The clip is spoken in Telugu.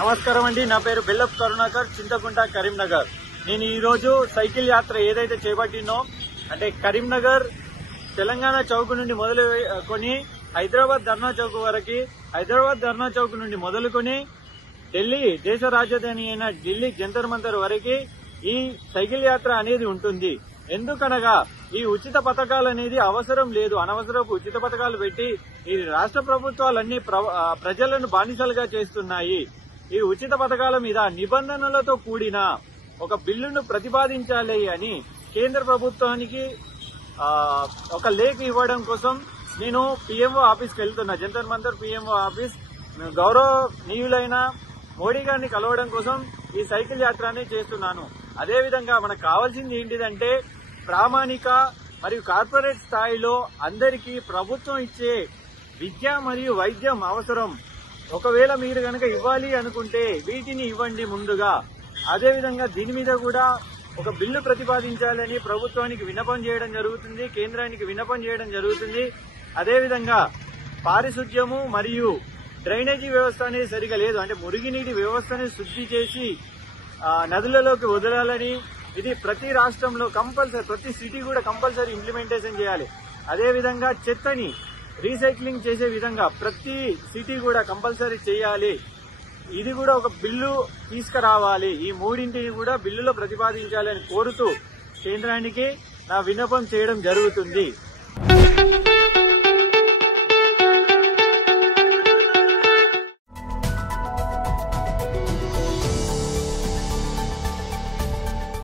నమస్కారం అండి. నా పేరు బెల్లప్ కరుణాకర్, చింతకుంట, కరీంనగర్. నేను ఈ రోజు సైకిల్ యాత్ర ఏదైతే చేపట్టినో అంటే కరీంనగర్ తెలంగాణ చౌక్ నుండి మొదలుకొని హైదరాబాద్ ధర్నా చౌక్ వరకు, హైదరాబాద్ ధర్నా చౌక్ నుండి మొదలుకొని ఢిల్లీ దేశ రాజధాని అయిన ఢిల్లీ జంతర్ మంతర్ వరకు ఈ సైకిల్ యాత్ర అనేది ఉంటుంది. ఎందుకనగా ఈ ఉచిత పథకాలు అనేది అవసరం లేదు. అనవసరపు ఉచిత పథకాలు పెట్టి ఈ రాష్ట్ర ప్రభుత్వాలన్నీ ప్రజలను బానిసలుగా చేస్తున్నాయి. ఈ ఉచిత పథకాల మీద నిబంధనలతో కూడిన ఒక బిల్లును ప్రతిపాదించాలి అని కేంద్ర ప్రభుత్వానికి ఒక లేఖ ఇవ్వడం కోసం నేను పీఎంఓ ఆఫీస్కి వెళ్తున్నా. జంతర్ మంతర్ పీఎంఓ ఆఫీస్ గౌరవనీయులైన మోడీ గారిని కలవడం కోసం ఈ సైకిల్ యాత్రని చేస్తున్నాను. అదేవిధంగా మనకు కావాల్సింది ఏంటిదంటే ప్రామాణిక మరియు కార్పొరేట్ స్థాయిలో అందరికీ ప్రభుత్వం ఇచ్చే విద్య మరియు వైద్యం అవసరం. ఒకవేళ మీరు కనుక ఇవ్వాలి అనుకుంటే వీటిని ఇవ్వండి ముందుగా. అదేవిధంగా దీని మీద కూడా ఒక బిల్లు ప్రతిపాదించాలని ప్రభుత్వానికి విన్నపం చేయడం జరుగుతుంది, కేంద్రానికి విన్నపం చేయడం జరుగుతుంది. అదేవిధంగా పారిశుధ్యము మరియు డ్రైనేజీ వ్యవస్థ అనేది సరిగా లేదు. అంటే మురుగునీటి వ్యవస్థని శుద్ధి చేసి నదులలోకి వదలాలని, ఇది ప్రతి రాష్ట్రంలో కంపల్సరీ, ప్రతి సిటీ కూడా కంపల్సరీ ఇంప్లిమెంటేషన్ చేయాలి. అదేవిధంగా చెత్తని రీసైక్లింగ్ చేసే విధంగా ప్రతి సిటీ కూడా కంపల్సరీ చేయాలి. ఇది కూడా ఒక బిల్లు తీసుకురావాలి. ఈ మూడింటిని కూడా బిల్లులో ప్రతిపాదించాలని కోరుతూ కేంద్రానికి నా విన్నపం చేయడం జరుగుతుంది.